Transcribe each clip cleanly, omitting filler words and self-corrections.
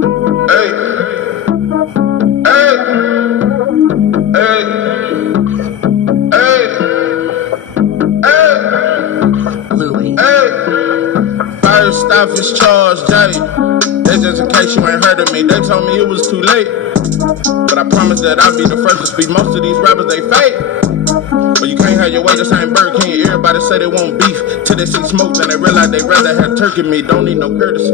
Hey, hey, Louis. First off is charged, Jay. That's just in case you ain't heard of me. They told me it was too late, but I promise that I'll be the first to speak. Most of these rappers, they fake. But you can't have your way, this ain't Burger King. Everybody say they want beef till they see smoke, then they realize they rather have turkey meat. Don't need no courtesy.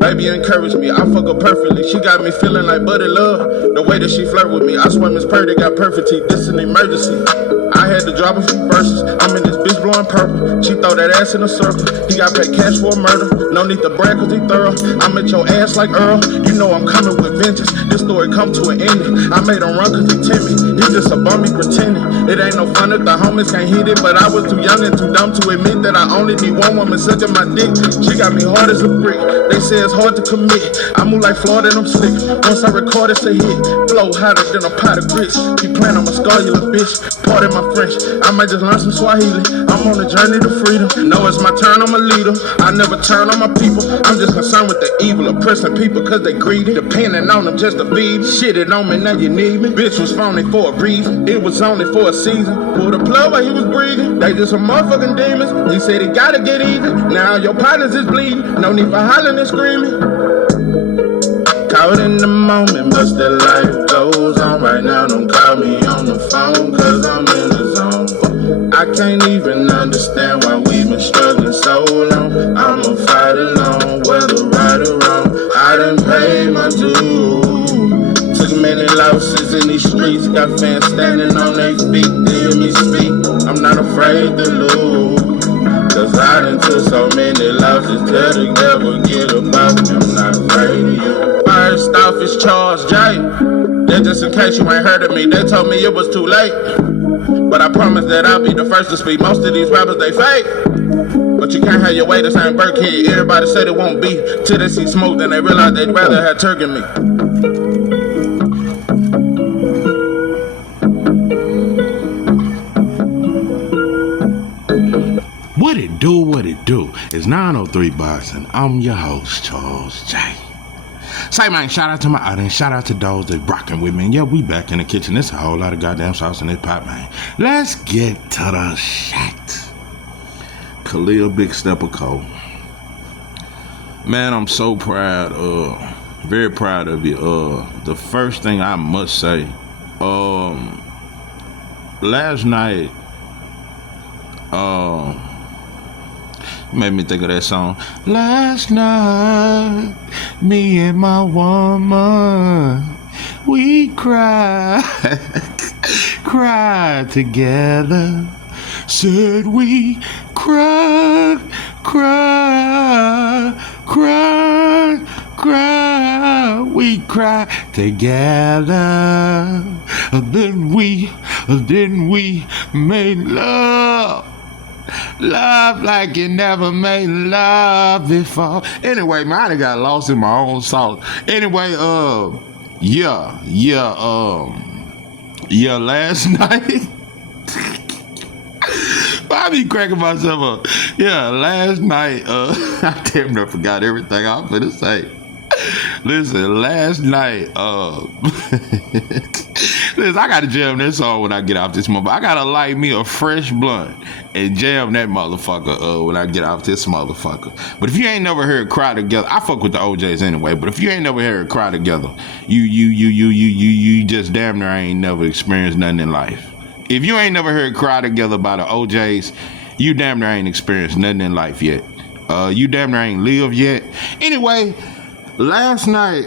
Baby encouraged me, I fuck her perfectly. She got me feeling like buddy love. The way that she flirt with me, I swear Miss Purdy got perfect teeth. This an emergency. I had to drop a few verses. I'm in this bitch blowing purple. She throw that ass in a circle. He got paid cash for a murder. No need to brag cause he thorough. I'm at your ass like Earl. You know I'm coming with vengeance. This story come to an ending. I made him run cause he timid. He just a bummy pretending. It ain't no fun if the homies can't hit it. But I was too young and too dumb to admit that I only need one woman sucking my dick. She got me hard as a brick. They say it's hard to commit. I move like Florida and I'm slick. Once I record it's a hit. Flow hotter than a pot of grits. Keep playing, I'ma scar you little bitch. Pardon my French. I might just learn some Swahili. I'm on a journey to freedom. Know it's my turn, I'm a leader. I never turn on my people. I'm just concerned with the evil, oppressing people cause they greedy. Depending on them just to feed. Shit it on me, now you need me. Bitch was phony for a reason. It was only for a season. Pulled the plug while he was breathing. They just some motherfucking demons. He said he gotta get even. Now your partners is bleeding. No need for hollering and screaming. Caught in the moment, but still life goes on. Right now, don't call me on the phone, cause I'm in the zone. I can't even understand why we've been struggling so long. I'ma fight alone, whether right or wrong. I done paid my dues. Took many losses in these streets. Got fans standing on their feet to hear me speak. I'm not afraid to lose. Cause I done took so many losses. Tell the devil get about me. I'm not afraid of you. First off is Charles J. That just in case you ain't heard of me. They told me it was too late, but I promise that I'll be the first to speak. Most of these rappers, they fake. But you can't have your way, this ain't Burger King. Everybody say they won't beef till they see smoke, then they realize they'd rather have turkey meat. What it do? It's 903 Boxing. I'm your host, Charles J. Say, man, shout out to my audience. Shout out to those that rocking with me. And yeah, we back in the kitchen. There's a whole lot of goddamn sauce in this pot, man. Let's get to the shit. Khalil, Big Steppa Co. Man, I'm so proud. Very proud of you. The first thing I must say, last night, made me think of that song. Last night, me and my woman, we cried, cried together. Said we cried, we cried together. Then we made love. Love like you never made love before. Anyway, man, I done got lost in my own sauce. Anyway, last night. I be cracking myself up. Yeah, last night, I damn near forgot everything I was finna say. Listen, last night, listen, I gotta jam this song when I get off this motherfucker. I gotta light me a fresh blunt and jam that motherfucker when I get off this motherfucker. But if you ain't never heard Cry Together, I fuck with the OJs anyway, but if you ain't never heard Cry Together, you just damn near ain't never experienced nothing in life. If you ain't never heard Cry Together by the OJs, you damn near ain't experienced nothing in life yet. You damn near ain't lived yet. Anyway, last night,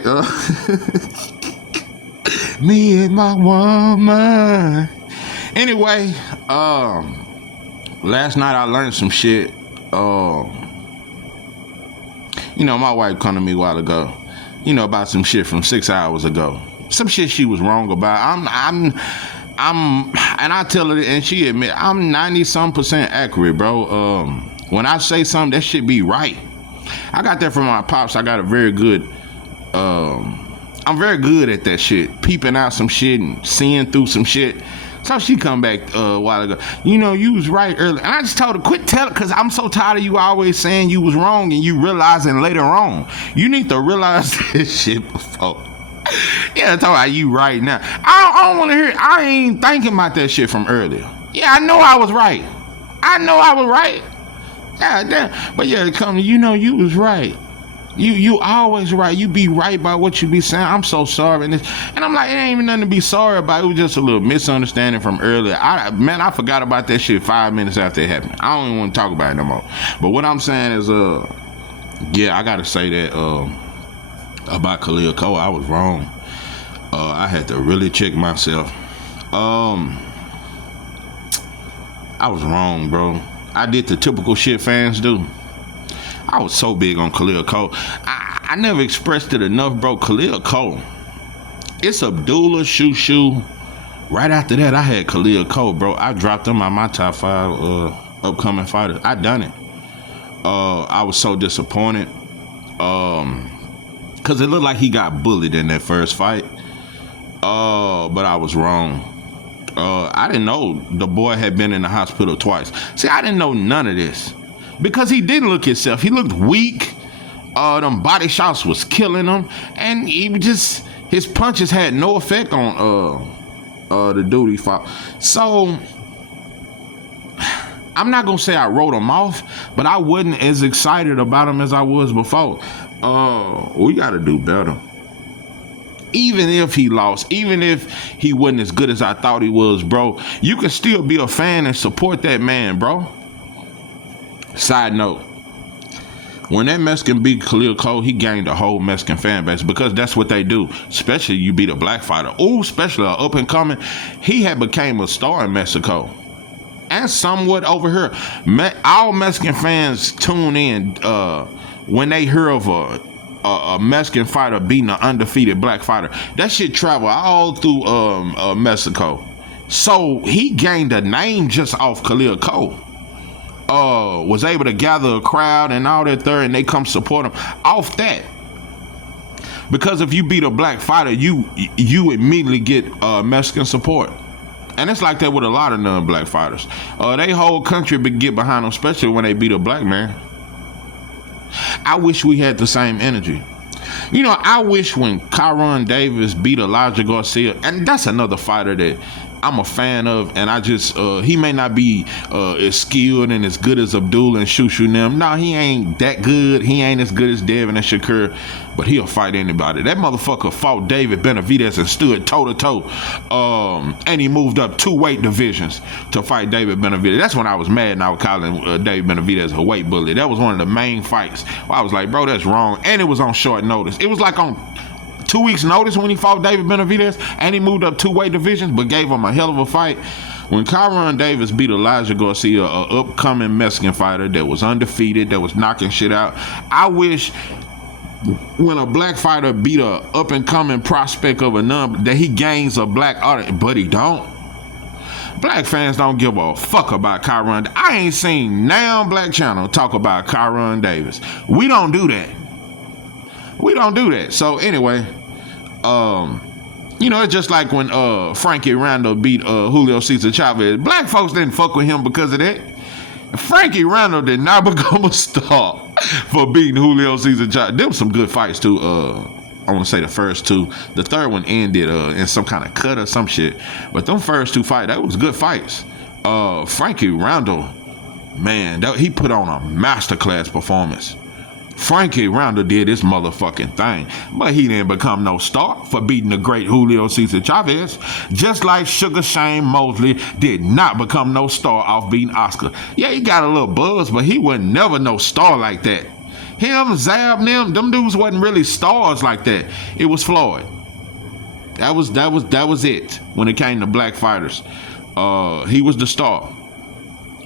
me and my woman. Anyway, last night I learned some shit. You know, my wife come to me a while ago, you know, about some shit from 6 hours ago. Some shit she was wrong about. I'm and I tell her, and she admit, I'm 90-some% accurate, bro. When I say something, that shit be right. I got that from my pops. I got a very good, I'm very good at that shit. Peeping out some shit and seeing through some shit. So she come back a while ago. You know, you was right earlier. And I just told her, quit telling, because I'm so tired of you always saying you was wrong and you realizing later on. You need to realize this shit before. Yeah, I told her you right now. I don't want to hear it. I ain't thinking about that shit from earlier. Yeah, I know I was right. Yeah, damn. But yeah, come, you know, you was right. You always right. You be right by what you be saying. I'm so sorry. And I'm like, it ain't even nothing to be sorry about. It was just a little misunderstanding from earlier. I forgot about that shit 5 minutes after it happened. I don't even want to talk about it no more. But what I'm saying is, yeah, I gotta say that about Khalil Cole, I was wrong. I had to really check myself. I was wrong, bro. I did the typical shit fans do. I was so big on Khalil Cole. I never expressed it enough, bro. Khalil Cole. It's Abdullah, Shoo. Right after that, I had Khalil Cole, bro. I dropped him on my top 5 upcoming fighters. I done it. I was so disappointed. Because it looked like he got bullied in that first fight. But I was wrong. I didn't know the boy had been in the hospital twice. See, I didn't know none of this. Because he didn't look himself. He looked weak. Them body shots was killing him. And his punches had no effect on the dude he fought. So, I'm not going to say I wrote him off, but I wasn't as excited about him as I was before. We got to do better. Even if he lost, even if he wasn't as good as I thought he was, bro, you can still be a fan and support that man, bro. Side note, when that Mexican beat Khalil Cole, he gained a whole Mexican fan base because that's what they do. Especially you beat a black fighter. Ooh, especially an up and coming. He had became a star in Mexico. And somewhat over here. All Mexican fans tune in when they hear of a Mexican fighter beating an undefeated black fighter. That shit travel all through Mexico. So he gained a name just off Khalil Cole. Was able to gather a crowd and all that there, and they come support him off that. Because if you beat a black fighter, you immediately get Mexican support. And it's like that with a lot of non-black fighters. They whole country get behind them, especially when they beat a black man. I wish we had the same energy. You know, I wish when Kyron Davis beat Elijah Garcia, and that's another fighter that I'm a fan of, and I just he may not be as skilled and as good as Abdul and Shushu them. No, he ain't that good. He ain't as good as Devin and Shakur, but he'll fight anybody. That motherfucker fought David Benavidez and stood toe to toe, and he moved up 2 weight divisions to fight David Benavidez. That's when I was mad and I was calling David Benavidez a weight bully. That was one of the main fights. I was like, bro, that's wrong, and it was on short notice. It was like on 2 weeks notice when he fought David Benavidez, and he moved up 2 weight divisions, but gave him a hell of a fight. When Kyron Davis beat Elijah Garcia, an upcoming Mexican fighter that was undefeated, that was knocking shit out, I wish when a black fighter beat a up and coming prospect of a number that he gains a black audience, but he don't. Black fans don't give a fuck about Kyron. I ain't seen now black channel talk about Kyron Davis. We don't do that. So anyway, you know, it's just like when Frankie Randall beat Julio Cesar Chavez. Black folks didn't fuck with him because of that. Frankie Randall did not become a star for beating Julio Cesar Chavez. There were some good fights too. I want to say the first 2. The third one ended in some kind of cut or some shit. But them first 2 fights, that was good fights. Frankie Randall, man, he put on a masterclass performance. Frankie Randall did his motherfucking thing, but he didn't become no star for beating the great Julio Cesar Chavez, just like Sugar Shane Mosley did not become no star off beating Oscar. Yeah, he got a little buzz, but he was never no star like that. Him, Zab, them dudes wasn't really stars like that. It was Floyd. That was it when it came to black fighters. He was the star.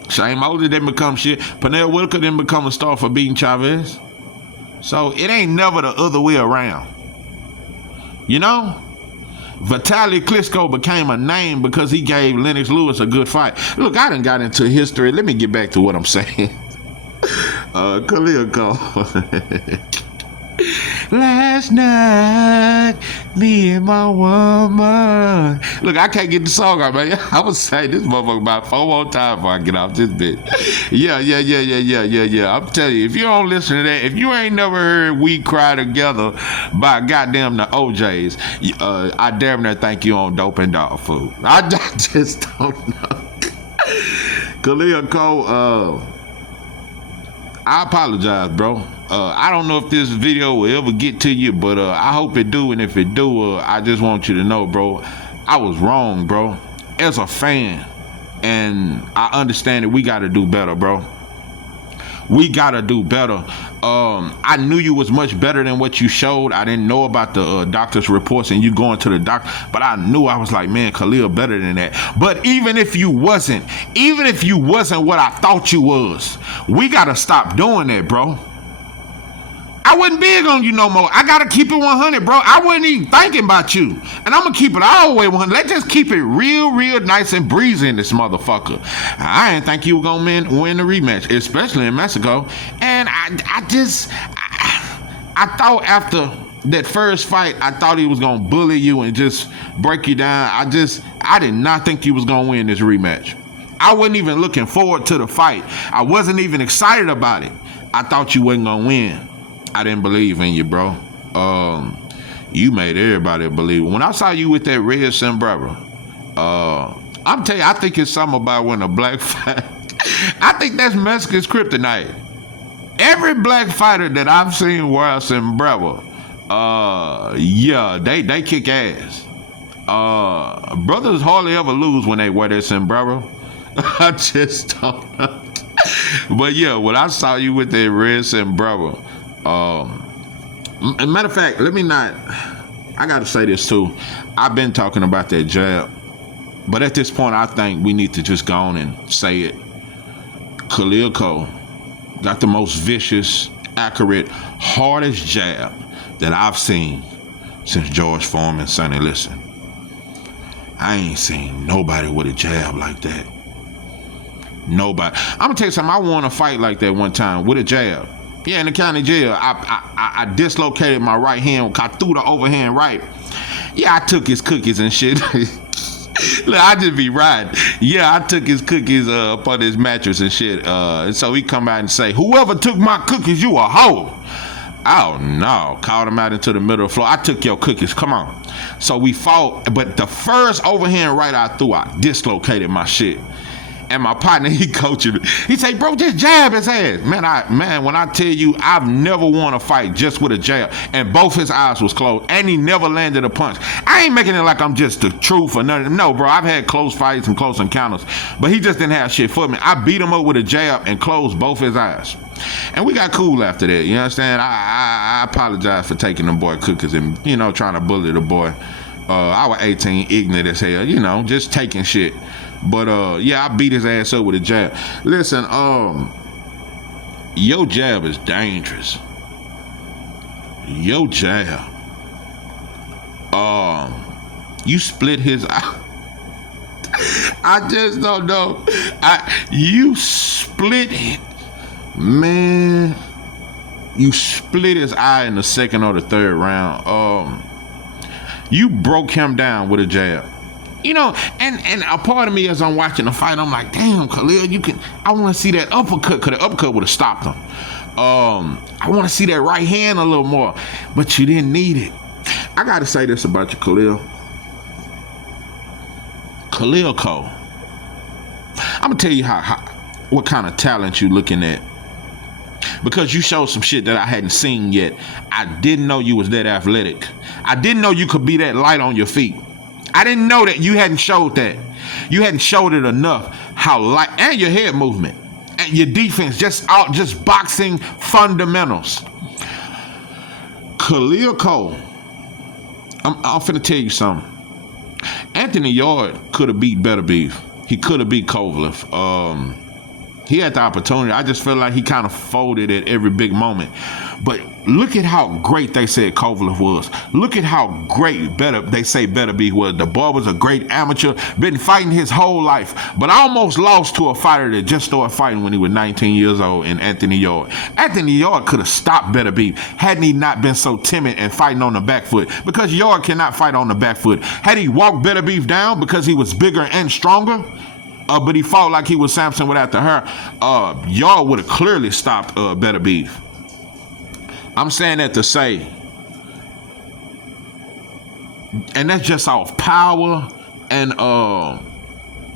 Shane Mosley didn't become shit. Pernell Whitaker didn't become a star for beating Chavez. So it ain't never the other way around. You know? Vitaly Klitschko became a name because he gave Lennox Lewis a good fight. Look, I done got into history. Let me get back to what I'm saying. Khalil Cole. Last night, Me and my woman. Look, I can't get the song out, man. I was saying this motherfucker about 4 more times before I get off this bitch. Yeah. I'm telling you, if you don't listen to that, if you ain't never heard We Cry Together by goddamn the OJs, I damn near think you on dope and dog food. I just don't know. Khalil Cole, I apologize, bro. I don't know if this video will ever get to you, but I hope it do. And if it do, I just want you to know, bro, I was wrong, bro. As a fan, and I understand that we got to do better, bro. We got to do better. I knew you was much better than what you showed. I didn't know about the doctor's reports and you going to the doctor, but I knew, I was like, man, Khalil better than that. But even if you wasn't what I thought you was, we got to stop doing that, bro. I wasn't big on you no more. I gotta keep it 100, bro. I wasn't even thinking about you. And I'm gonna keep it all the way 100. Let's just keep it real nice and breezy in this motherfucker. I didn't think you were gonna win the rematch, especially in Mexico. And I thought after that first fight, I thought he was gonna bully you and just break you down. I did not think you was gonna win this rematch. I wasn't even looking forward to the fight. I wasn't even excited about it. I thought you wasn't gonna win. I didn't believe in you, bro. You made everybody believe. When I saw you with that red sombrero, I'm telling you, I think it's something about when a black fight. I think that's Mexican's kryptonite. Every black fighter that I've seen wear a sombrero, yeah, they kick ass. Brothers hardly ever lose when they wear their sombrero. I just don't know. But yeah, when I saw you with that red sombrero, matter of fact, I gotta say this too. I've been talking about that jab, but at this point I think we need to just go on and say it. Khalil Cole got the most vicious, accurate, hardest jab that I've seen since George Foreman. Sonny, listen, I ain't seen nobody with a jab like that. Nobody. I'm gonna tell you something. I won a fight like that one time with a jab. Yeah, in the county jail, I dislocated my right hand. I threw the overhand right. Yeah, I took his cookies and shit. Look, I just be riding. Yeah, I took his cookies up on his mattress and shit. And so he come out and say, whoever took my cookies, you a hoe. Oh no, called him out into the middle of the floor. I took your cookies, come on. So we fought, but the first overhand right I threw, I dislocated my shit. And my partner, he coaching me. He say, bro, just jab his ass. Man, when I tell you, I've never won a fight just with a jab. And both his eyes was closed. And he never landed a punch. I ain't making it like I'm just the truth or nothing. No, bro, I've had close fights and close encounters. But he just didn't have shit for me. I beat him up with a jab and closed both his eyes. And we got cool after that. You understand? I apologize for taking them boy cookies and, trying to bully the boy. I was 18, ignorant as hell, just taking shit. But yeah, I beat his ass up with a jab. Listen, your jab is dangerous. Your jab. You split his eye. I just don't know. You split it. Man, you split his eye in the second or the third round. You broke him down with a jab. And a part of me as I'm watching the fight, I'm like, damn, Khalil, I want to see that uppercut, because the uppercut would have stopped him. I want to see that right hand a little more, but you didn't need it. I got to say this about you, Khalil. Khalil Cole. I'm going to tell you what kind of talent you looking at. Because you showed some shit that I hadn't seen yet. I didn't know you was that athletic. I didn't know you could be that light on your feet. I didn't know that you hadn't showed that. You hadn't showed it enough how light, and your head movement and your defense, just boxing fundamentals. Khalil Cole, I'm finna tell you something. Anthony Yard could have beat Better Beef. He could have beat Kovalev. He had the opportunity. I just felt like he kind of folded at every big moment. But look at how great they said Kovalev was. Look at how great they say Better Beef was. The boy was a great amateur, been fighting his whole life, but almost lost to a fighter that just started fighting when he was 19 years old in Anthony Yarde. Anthony Yarde could have stopped Better Beef hadn't he not been so timid and fighting on the back foot, because Yarde cannot fight on the back foot. Had he walked Better Beef down because he was bigger and stronger, but he fought like he was Samson without the hair, Yarde would have clearly stopped Better Beef. I'm saying that to say, and that's just off power and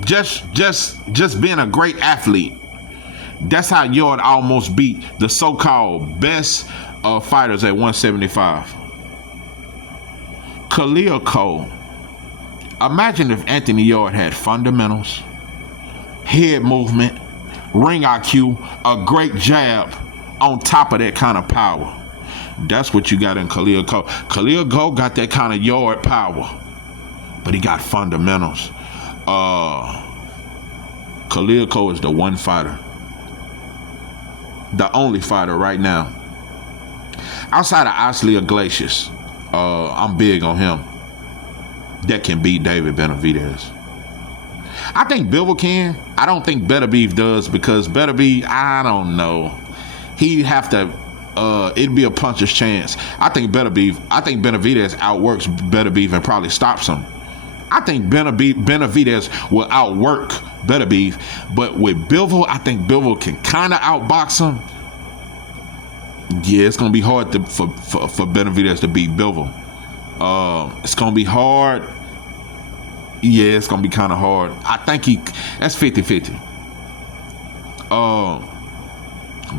just being a great athlete. That's how Yarde almost beat the so-called best fighters at 175. Khalil Cole. Imagine if Anthony Yarde had fundamentals, head movement, ring IQ, a great jab on top of that kind of power. That's what you got in Khalil Cole. Khalil Cole got that kind of Yarde power, but he got fundamentals. Khalil Cole is the one fighter, the only fighter right now, outside of Osley Iglesias, I'm big on him, that can beat David Benavidez. I think Bivol can. I don't think Better Beef does, because Better Beef, I don't know. He'd have to, it'd be a puncher's chance. I think Benavidez outworks Better Beef and probably stops him. I think Benavidez will outwork Better Beef, but with Bivol, I think Bivol can kind of outbox him. Yeah, it's gonna be hard for Benavidez to beat Bivol. It's gonna be hard. Yeah, it's gonna be kind of hard. I think that's 50-50.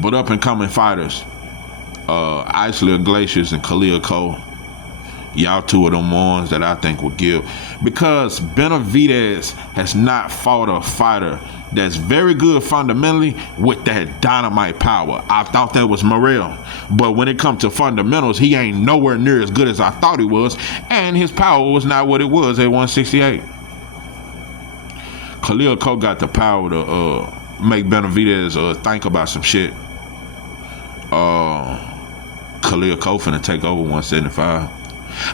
But up and coming fighters, Osley Iglesias and Khalil Cole, y'all two of them ones that I think will give, because Benavidez has not fought a fighter that's very good fundamentally with that dynamite power. I thought that was Morrell, but when it comes to fundamentals, he ain't nowhere near as good as I thought he was, and his power was not what it was at 168. Khalil Cole got the power to make Benavidez think about some shit. Khalil Cole finna take over 175.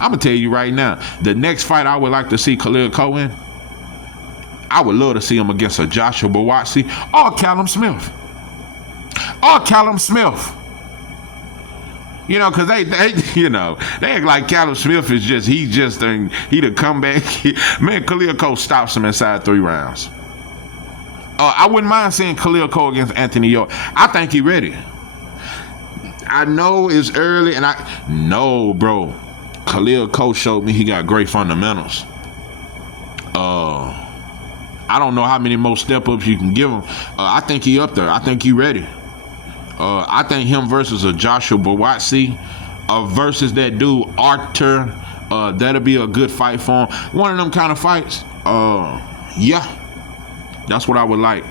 I'm gonna tell you right now, the next fight I would like to see Khalil Cole in, I would love to see him against a Joshua Buatsi or Callum Smith. You know, because they act like Callum Smith is he the comeback. Man, Khalil Cole stops him inside 3 rounds. I wouldn't mind seeing Khalil Cole against Anthony Yarde. I think he's ready. I know it's early, and bro. Khalil Cole showed me he got great fundamentals. I don't know how many more step-ups you can give him. I think he up there. I think he ready. I think him versus a Joshua Buatsi, versus that dude Arthur, that'll be a good fight for him. One of them kind of fights. Yeah, that's what I would like.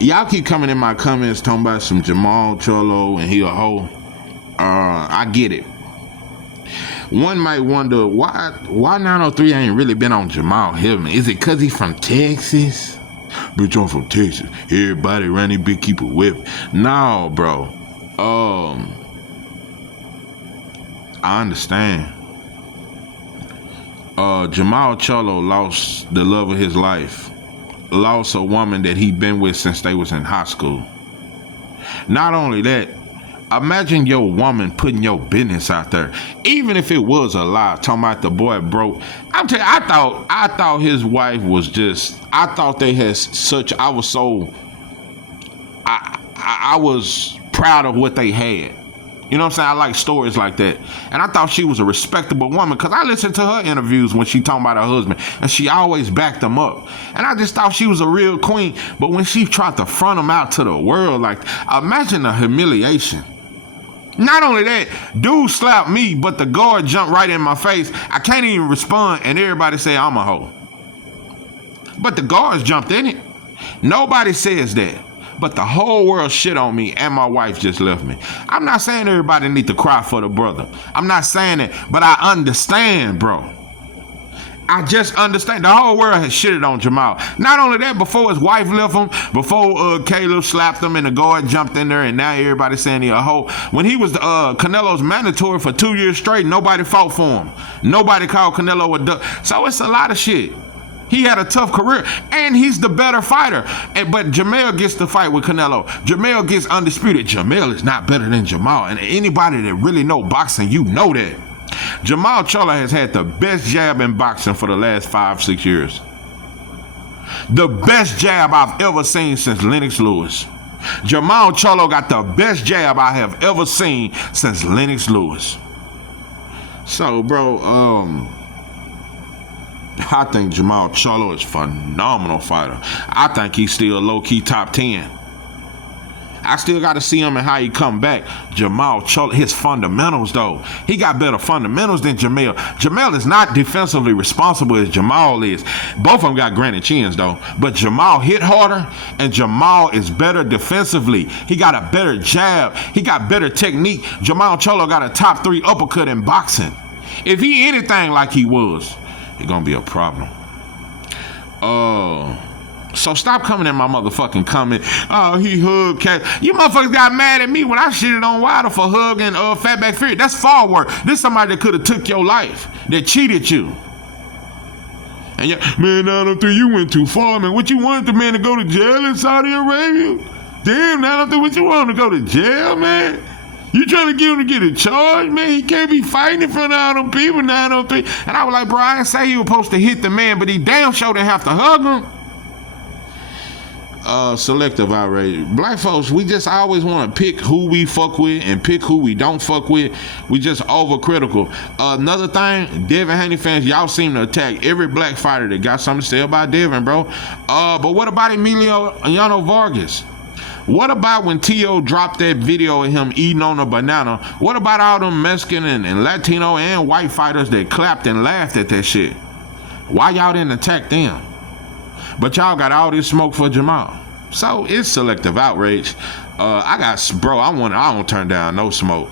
Y'all keep coming in my comments talking about some Jamal Cholo and he a hoe. I get it. One might wonder why 903 ain't really been on Jamal Hillman. Is it because he's from Texas? Bitch, I'm from Texas. Everybody around here big keep a whip. No, bro. I understand. Jamal Cholo lost the love of his life. Lost a woman that he'd been with since they was in high school. Not only that, imagine your woman putting your business out there, even if it was a lie, talking about the boy broke. I thought his wife was just, I thought they had such, I was proud of what they had. You know what I'm saying? I like stories like that. And I thought she was a respectable woman, because I listened to her interviews when she talking about her husband, and she always backed him up. And I just thought she was a real queen. But when she tried to front him out to the world, like, imagine the humiliation. Not only that, dude slapped me, but the guard jumped right in my face. I can't even respond, and everybody say I'm a hoe. But the guards jumped in it. Nobody says that. But the whole world shit on me, and my wife just left me. I'm not saying everybody need to cry for the brother. I'm not saying it, but I understand, bro. I just understand. The whole world has shitted on Jamal. Not only that, before his wife left him, before Caleb slapped him and the guard jumped in there, and now everybody's saying he a hoe. When he was Canelo's mandatory for 2 years straight, nobody fought for him. Nobody called Canelo a duck. So it's a lot of shit. He had a tough career, and he's the better fighter. But Jamel gets to fight with Canelo. Jamel gets undisputed. Jamel is not better than Jamal. And anybody that really know boxing, you know that. Jamal Charlo has had the best jab in boxing for the last 5-6 years. The best jab I've ever seen since Lennox Lewis. Jamal Charlo got the best jab I have ever seen since Lennox Lewis. So, bro, I think Jamal Charlo is a phenomenal fighter. I think he's still low-key top 10. I still got to see him and how he come back. Jamal Charlo, his fundamentals, though. He got better fundamentals than Jamel. Jamel is not defensively responsible as Jamal is. Both of them got granted chins, though. But Jamal hit harder, and Jamal is better defensively. He got a better jab. He got better technique. Jamal Charlo got a top 3 uppercut in boxing. If he anything like he was, it's gonna be a problem. So stop coming in my motherfucking comment. Oh, he hugged Cat. You motherfuckers got mad at me when I shitted on Wilder for hugging Fatback Fury. That's far worse. This somebody that could have took your life, that cheated you. And yeah, man, I don't think you went too far, man. What you wanted the man to go to jail in Saudi Arabia? Damn, I don't think what you want to go to jail, man. You trying to get him to get a charge, man? He can't be fighting in front of all them people now, I don't think. And I was like, bro, I didn't say he was supposed to hit the man, but he damn sure didn't have to hug him. Selective outrage. Black folks, we just always want to pick who we fuck with and pick who we don't fuck with. We just overcritical. Another thing, Devin Haney fans, y'all seem to attack every black fighter that got something to say about Devin, bro. But what about Emiliano Vargas? What about when T.O. dropped that video of him eating on a banana? What about all them Mexican and Latino and white fighters that clapped and laughed at that shit? Why y'all didn't attack them? But y'all got all this smoke for Jamal. So it's selective outrage. I don't turn down no smoke.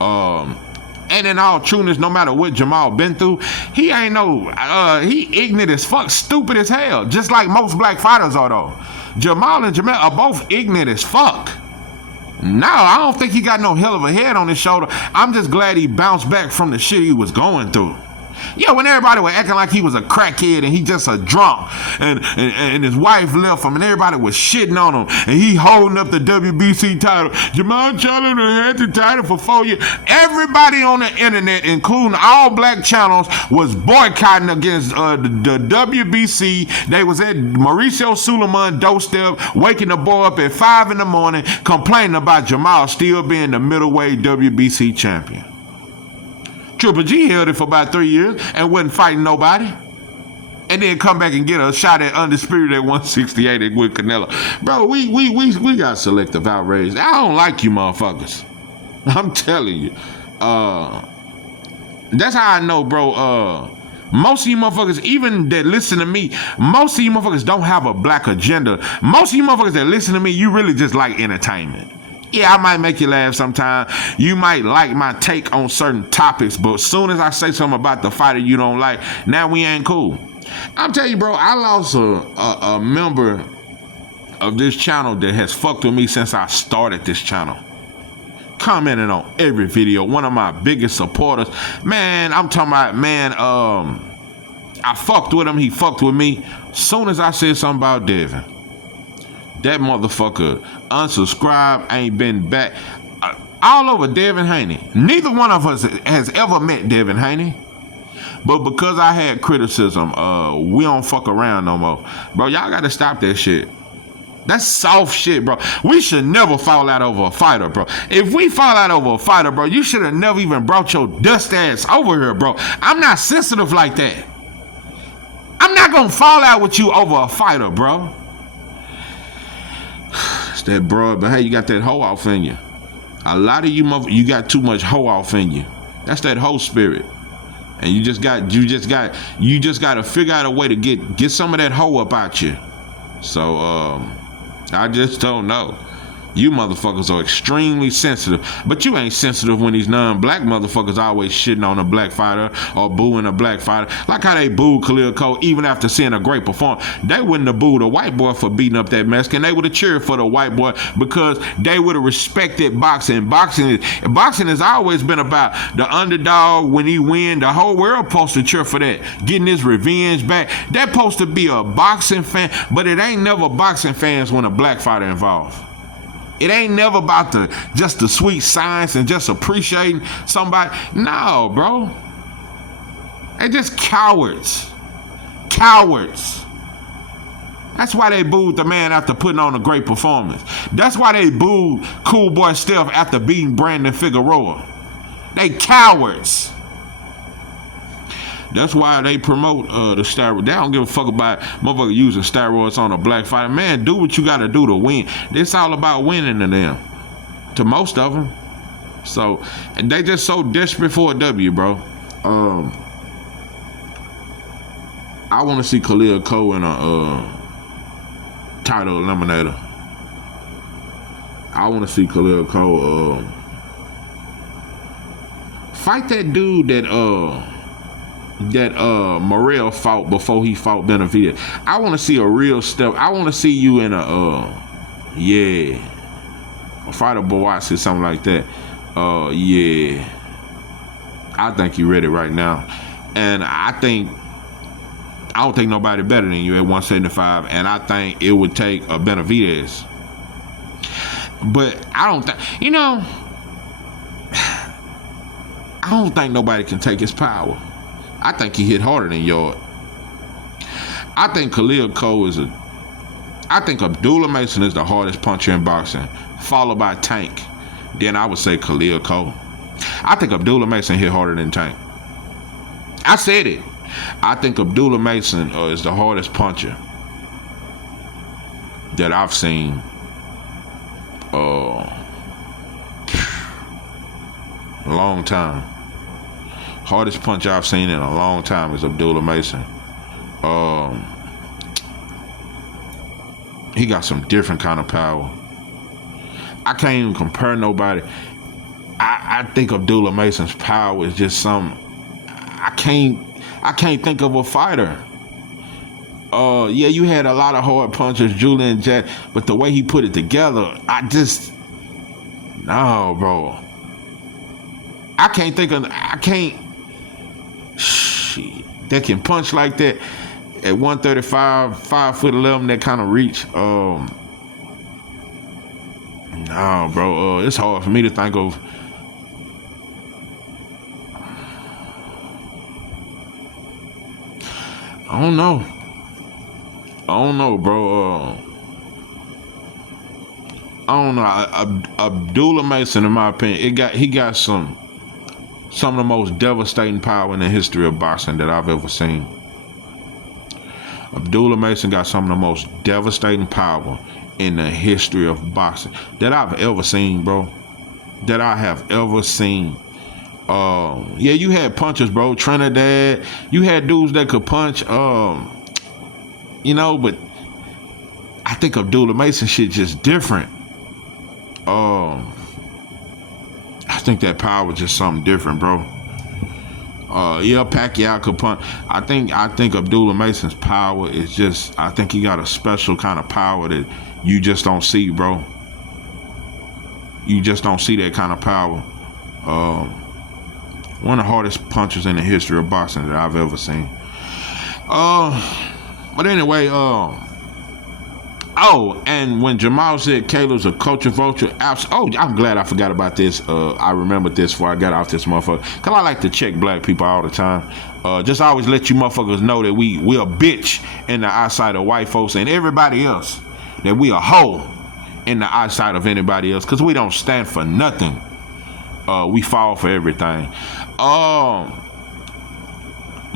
And in all trueness, no matter what Jamal been through, he ain't he ignorant as fuck, stupid as hell. Just like most black fighters are though. Jamal and Jamel are both ignorant as fuck. No, I don't think he got no hell of a head on his shoulder. I'm just glad he bounced back from the shit he was going through. Yeah, when everybody was acting like he was a crackhead and he just a drunk and his wife left him and everybody was shitting on him and he holding up the WBC title. Jamal Charlo had the title for 4 years. Everybody on the internet, including all black channels, was boycotting against the WBC. They was at Mauricio Suleiman doorstep, waking the boy up at 5 in the morning, complaining about Jamal still being the middleweight WBC champion. Triple G held it for about 3 years and wasn't fighting nobody. And then come back and get a shot at Undisputed at 168 with Canelo. Bro, we got selective outrage. I don't like you motherfuckers. I'm telling you. That's how I know, bro. Most of you motherfuckers, even that listen to me, most of you motherfuckers don't have a black agenda. Most of you motherfuckers that listen to me, you really just like entertainment. Yeah, I might make you laugh sometime. You might like my take on certain topics, but as soon as I say something about the fighter you don't like, now we ain't cool. I'm telling you, bro, I lost a member of this channel that has fucked with me since I started this channel. Commenting on every video, one of my biggest supporters. Man, I'm talking about, man, I fucked with him, he fucked with me. Soon as I said something about Devin, that motherfucker unsubscribed, ain't been back. All over Devin Haney. Neither one of us has ever met Devin Haney. But because I had criticism, we don't fuck around no more. Bro, y'all gotta stop that shit. That's soft shit, bro. We should never fall out over a fighter, bro. If we fall out over a fighter, bro, you should have never even brought your dust ass over here, bro. I'm not sensitive like that. I'm not gonna fall out with you over a fighter, bro. It's that broad, but hey, you got that hoe off in you. A lot of you got too much hoe off in you. That's that hoe spirit. And you just got to figure out a way to get some of that hoe up out you. So I just don't know. You motherfuckers are extremely sensitive, but you ain't sensitive when these non-black motherfuckers always shitting on a black fighter or booing a black fighter. Like how they booed Khalil Cole even after seeing a great performance. They wouldn't have booed a white boy for beating up that Mexican. They would have cheered for the white boy because they would have respected boxing. Boxing has always been about the underdog. When he win, the whole world supposed to cheer for that, getting his revenge back. That supposed to be a boxing fan, but it ain't never boxing fans when a black fighter involved. It ain't never about just the sweet science and just appreciating somebody. No, bro. They just cowards. Cowards. That's why they booed the man after putting on a great performance. That's why they booed Cool Boy Steph after beating Brandon Figueroa. They cowards. That's why they promote the steroids. They don't give a fuck about motherfucker using steroids on a black fighter. Man, do what you got to do to win. It's all about winning to them. To most of them. So, and they just so desperate for a W, bro. I want to see Khalil Cole in a title eliminator. I want to see Khalil Cole fight that dude that Morrell fought before he fought Benavidez. I want to see a real step. I want to see you in a fight a Boas or something like that. Yeah. I think you're ready right now. And I don't think nobody better than you at 175, and I think it would take a Benavidez. But I don't think, I don't think nobody can take his power. I think he hit harder than Yard. I think Khalil Cole I think Abdullah Mason is the hardest puncher in boxing, followed by Tank. Then I would say Khalil Cole. I think Abdullah Mason hit harder than Tank. I said it. I think Abdullah Mason is the hardest puncher that I've seen a long time. Hardest puncher I've seen in a long time is Abdullah Mason. He got some different kind of power. I can't even compare nobody. I think Abdullah Mason's power is just some. I can't think of a fighter. Yeah, you had a lot of hard punchers, Julian Jack, but the way he put it together, no, bro. Shit, that can punch like that at 135, 5'11", that kind of reach. No, bro. It's hard for me to think of. I don't know, bro. I don't know. Abdullah Mason, in my opinion, he got some of the most devastating power in the history of boxing that I've ever seen. Abdullah Mason got some of the most devastating power in the history of boxing that I've ever seen, bro. That I have ever seen. Yeah, you had punchers, bro. Trinidad. You had dudes that could punch. But I think Abdullah Mason shit just different. I think that power was just something different, bro. Yeah, Pacquiao could punch. I think Abdullah Mason's power is just. I think he got a special kind of power that you just don't see, bro. You just don't see that kind of power. One of the hardest punchers in the history of boxing that I've ever seen. But anyway, and when Jamal said Caleb's a culture vulture, I'm glad I forgot about this. I remembered this before I got off this motherfucker. Cause I like to check black people all the time. Just always let you motherfuckers know that we a bitch in the eyesight of white folks and everybody else. That we a hoe in the eyesight of anybody else. Cause we don't stand for nothing. We fall for everything.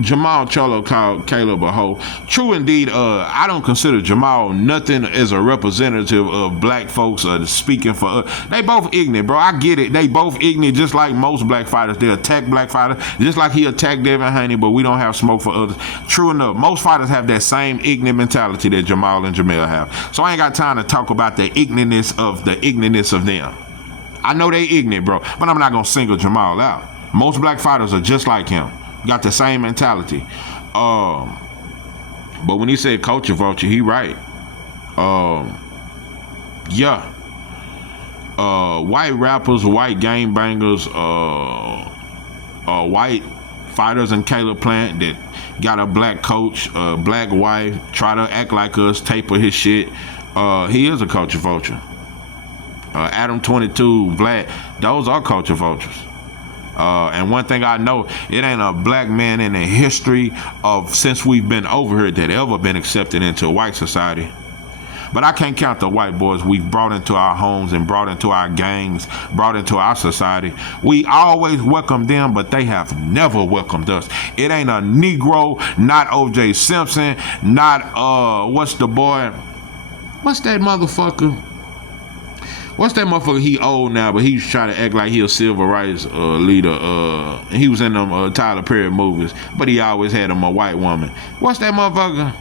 Jamal Cholo called Caleb a hoe. True indeed. I don't consider Jamal nothing as a representative of black folks speaking for us. They both ignorant, bro. I get it. They both ignorant, just like most black fighters. They attack black fighters, just like he attacked Devin Haney, but we don't have smoke for others. True enough, most fighters have that same ignorant mentality that Jamal and Jamel have. So I ain't got time to talk about the ignorance of them. I know they ignorant, bro, but I'm not gonna single Jamal out. Most black fighters are just like him. Got the same mentality. But when he said culture vulture, he right. Yeah. White rappers, white gangbangers, white fighters in Caleb Plant that got a black coach, a black wife, try to act like us, taper his shit. He is a culture vulture. Adam 22, Vlad, those are culture vultures. And one thing I know, it ain't a black man in the history of since we've been over here that ever been accepted into white society. But I can't count the white boys we've brought into our homes and brought into our gangs, brought into our society. We always welcome them, but they have never welcomed us. It ain't a Negro, not O.J. Simpson, not, what's that motherfucker? What's that motherfucker? He old now, but he's trying to act like he a civil rights leader. And he was in them Tyler Perry movies, but he always had him a white woman. What's that motherfucker?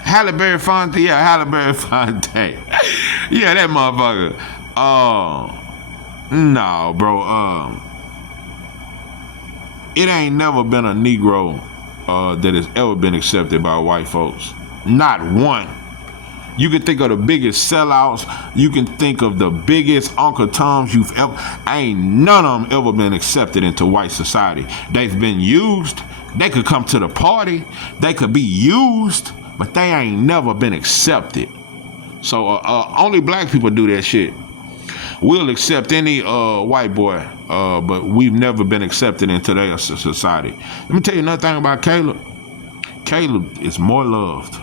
Halle Berry Fonte? Yeah, Halle Berry Fonte. Yeah, that motherfucker. No, bro. It ain't never been a Negro that has ever been accepted by white folks. Not one. You can think of the biggest sellouts. You can think of the biggest Uncle Toms you've ever. Ain't none of them ever been accepted into white society. They've been used. They could come to the party. They could be used, but they ain't never been accepted. So only black people do that shit. We'll accept any white boy, but we've never been accepted into their society. Let me tell you another thing about Caleb. Caleb is more loved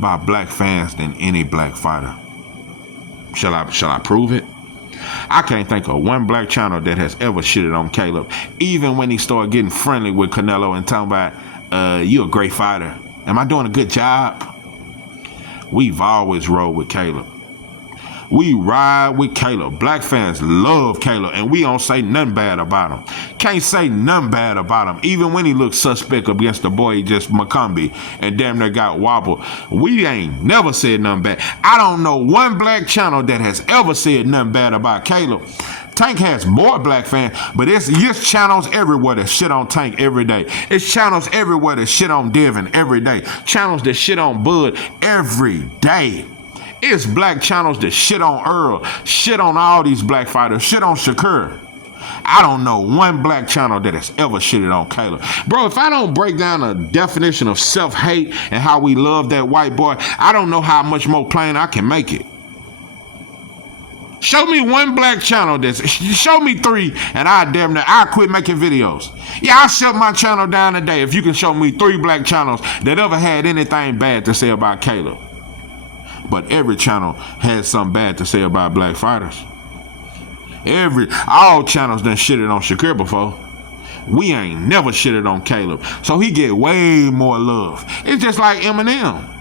by black fans than any black fighter. Shall I prove it? I can't think of one black channel that has ever shitted on Caleb, even when he started getting friendly with Canelo and talking about, you a great fighter. Am I doing a good job? We've always rolled with Caleb. We ride with Caleb. Black fans love Caleb, and we don't say nothing bad about him. Can't say nothing bad about him. Even when he looked suspect against the boy just McCombie and damn near got wobbled, we ain't never said nothing bad. I don't know one black channel that has ever said nothing bad about Caleb. Tank has more black fans, but it's channels everywhere that shit on Tank every day. It's channels everywhere that shit on Devin every day. Channels that shit on Bud every day. It's black channels that shit on Earl, shit on all these black fighters, shit on Shakur. I don't know one black channel that has ever shitted on Caleb. Bro, if I don't break down a definition of self-hate and how we love that white boy, I don't know how much more plain I can make it. Show me one black channel show me three, and I'll quit making videos. Yeah, I'll shut my channel down today if you can show me 3 black channels that ever had anything bad to say about Caleb. But every channel has something bad to say about black fighters. All channels done shitted on Shakur before. We ain't never shitted on Caleb. So he get way more love. It's just like Eminem.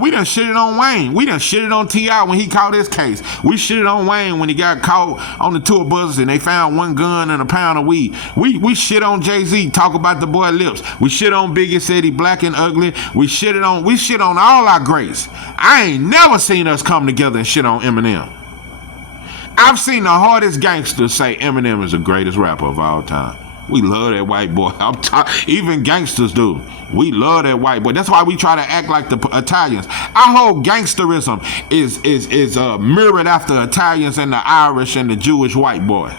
We done shitted on Wayne. We done shitted on T.I. when he caught his case. We shitted on Wayne when he got caught on the tour buses and they found 1 gun and a pound of weed. We shit on Jay-Z, talk about the boy Lips. We shit on Biggie, said he black and ugly. We shit on all our greats. I ain't never seen us come together and shit on Eminem. I've seen the hardest gangsters say Eminem is the greatest rapper of all time. We love that white boy. Even gangsters do. We love that white boy. That's why we try to act like the Italians. Our whole gangsterism is mirrored after Italians and the Irish and the Jewish white boy.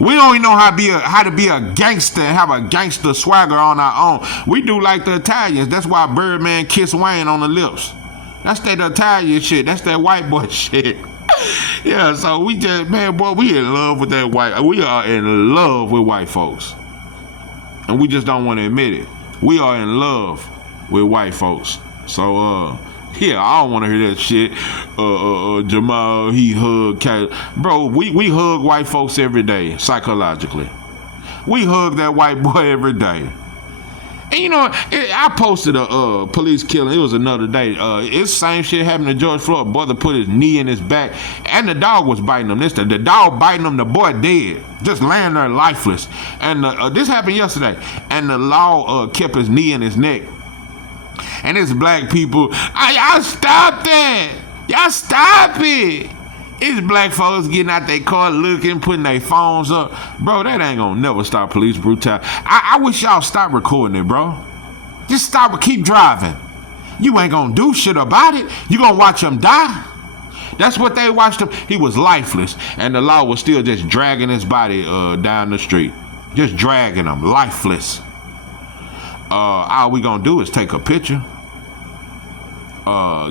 We don't even know how to be a gangster and have a gangster swagger on our own. We do like the Italians. That's why Birdman kissed Wayne on the lips. That's that Italian shit. That's that white boy shit. Yeah, so we just, man, boy, we in love with that we are in love with white folks. And we just don't want to admit it. We are in love with white folks. So, yeah, I don't want to hear that shit. Jamal, he hugged Caleb. Bro, we hug white folks every day, psychologically. We hug that white boy every day. And you know, I posted a police killing. It was another day. It's same shit happened to George Floyd. Brother put his knee in his back, and the dog was biting him. The dog biting him. The boy dead, just laying there lifeless. And this happened yesterday. And the law kept his knee in his neck. And it's black people. Y'all stop that. Y'all stop it. It's black folks getting out their car looking, putting their phones up. Bro, that ain't gonna never stop police brutality. I wish y'all stop recording it, bro. Just stop, keep driving. You ain't gonna do shit about it. You gonna watch him die. That's what they watched him. He was lifeless. And the law was still just dragging his body down the street. Just dragging him, lifeless. All we gonna do is take a picture.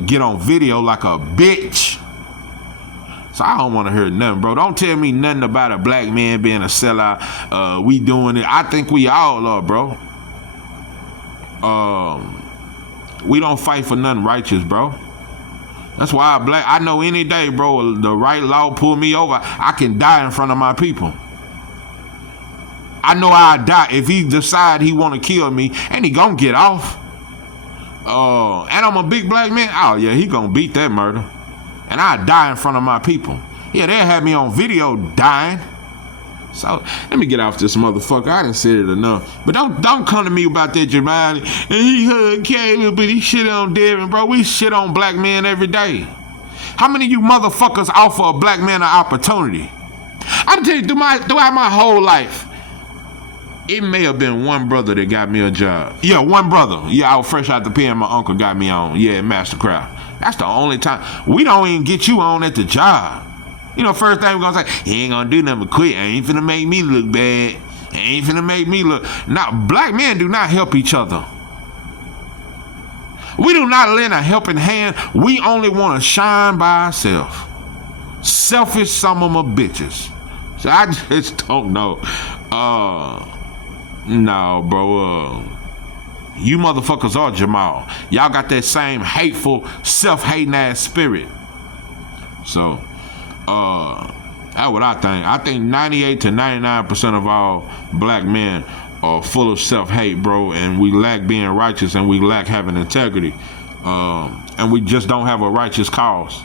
Get on video like a bitch. So I don't want to hear nothing, bro. Don't tell me nothing about a black man being a sellout. We doing it. I think we all are, bro. We don't fight for nothing righteous, bro. That's why I know any day, bro, the right law pull me over, I can die in front of my people. I know I'll die if he decide he want to kill me, and he gonna get off. And I'm a big black man. Oh yeah, he gonna beat that murder. And I die in front of my people. Yeah, they had me on video dying. So let me get off this motherfucker. I done said it enough. But don't come to me about that Jamali. And he hugged Caleb, but he shit on Devin, bro. We shit on black men every day. How many of you motherfuckers offer a black man an opportunity? I tell you, throughout my whole life, it may have been one brother that got me a job. Yeah, one brother. Yeah, I was fresh out the pen. My uncle got me on. Yeah, Mastercraft. That's the only time. We don't even get you on at the job. You know, first thing we're going to say, he ain't going to do nothing but quit. Ain't finna make me look bad. Ain't finna make me look. Now, black men do not help each other. We do not lend a helping hand. We only want to shine by ourselves. Selfish some of my bitches. So I just don't know. No, bro. You motherfuckers are Jamal. Y'all got that same hateful, self-hating ass spirit. So, that's what I think. I think 98 to 99% of all black men are full of self-hate, bro, and we lack being righteous and we lack having integrity. And we just don't have a righteous cause.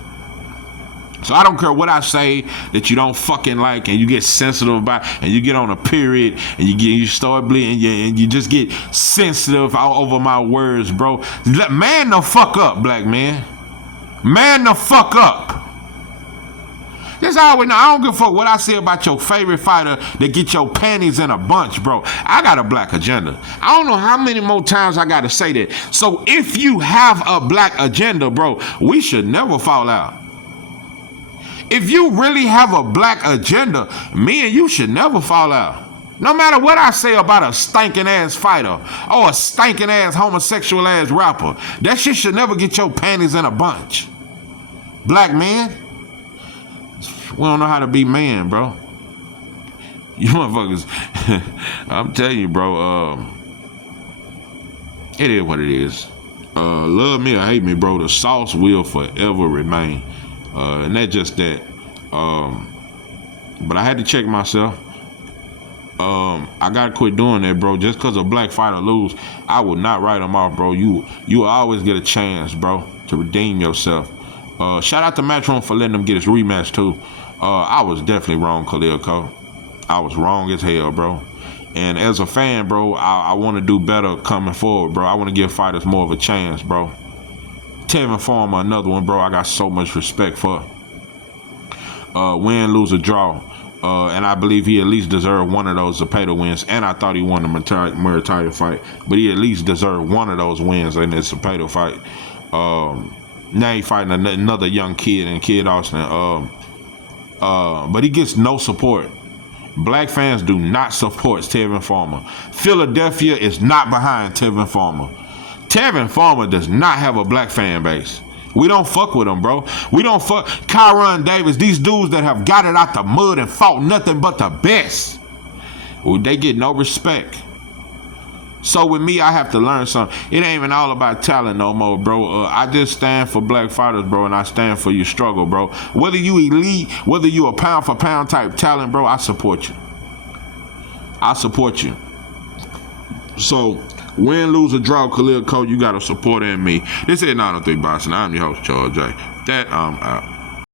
So I don't care what I say that you don't fucking like and you get sensitive about, and you get on a period and you start bleeding and you just get sensitive all over my words, bro. Man the fuck up, black man. Man the fuck up. That's all we know. I don't give a fuck what I say about your favorite fighter that get your panties in a bunch, bro. I got a black agenda. I don't know how many more times I got to say that. So if you have a black agenda, bro, we should never fall out. If you really have a black agenda, me and you should never fall out. No matter what I say about a stinking ass fighter or a stinking ass homosexual ass rapper, that shit should never get your panties in a bunch. Black man, we don't know how to be man, bro. You motherfuckers, I'm telling you, bro, it is what it is. Love me or hate me, bro, the sauce will forever remain. And not just that. But I had to check myself. I gotta quit doing that, bro. Just cause a black fighter lose, I will not write him off, bro. You will always get a chance, bro, to redeem yourself. Shout out to Matchroom for letting them get his rematch too. I was definitely wrong, Khalil Cole. I was wrong as hell, bro. And as a fan, bro, I want to do better coming forward, bro. I want to give fighters more of a chance, bro. Tevin Farmer, another one, bro, I got so much respect for. Win, lose, or draw. And I believe he at least deserved one of those Zepeda wins. And I thought he won the Muay fight. But he at least deserved one of those wins in this Zepeda fight. Now he fighting another young kid in Kid Austin. But he gets no support. Black fans do not support Tevin Farmer. Philadelphia is not behind Tevin Farmer. Tevin Farmer does not have a black fan base. We don't fuck with him, bro. We don't fuck Kyron Davis. These dudes that have got it out the mud and fought nothing but the best. Well, they get no respect. So with me, I have to learn something. It ain't even all about talent no more, bro. I just stand for black fighters, bro, and I stand for your struggle, bro. Whether you elite, whether you a pound for pound type talent, bro, I support you. I support you. So, win, lose, or draw, Khalil Cole, you got a supporter in me. This is 903 Boxing. I'm your host, Charles J. That, out.